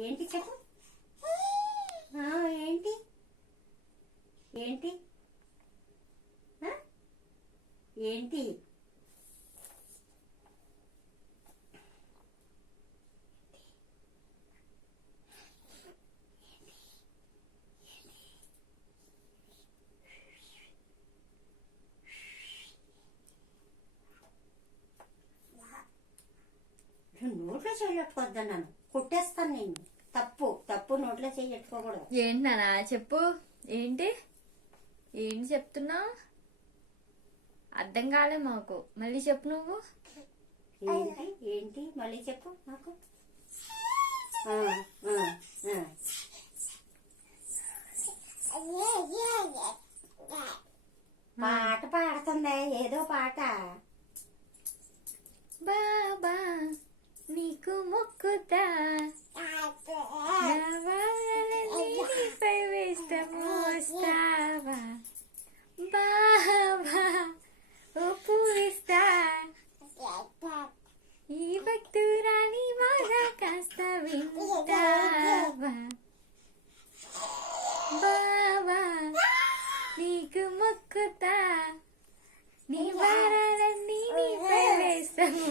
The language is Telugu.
ఏంటి చెప్పు. ఏంటి ఏంటి ఏంటి నోట్లో చేయట్టుకోవద్దన్నాను, కొట్టేస్తాను నేను. తప్పు తప్పు, నోట్లో చేయట్టుకోకూడదు. ఏంటి నానా చెప్పు. ఏంటి ఏంటి చెప్తున్నావు? అర్థం కాలే మాకు. మళ్ళీ చెప్పు నువ్వు. ఏంటి ఏంటి మళ్ళీ చెప్పు నాకు. పాట పాడుతుంది, ఏదో పాట. బాబా నీకు మొక్కుతా, పై వేస్తాము వస్తావా బాబా, పూరిస్తా ఈ భక్తురాని మాట కాస్త వింటావా బాబా నీకు మొక్కుతా, నీ వారాలన్నీ నీపై వేస్తాము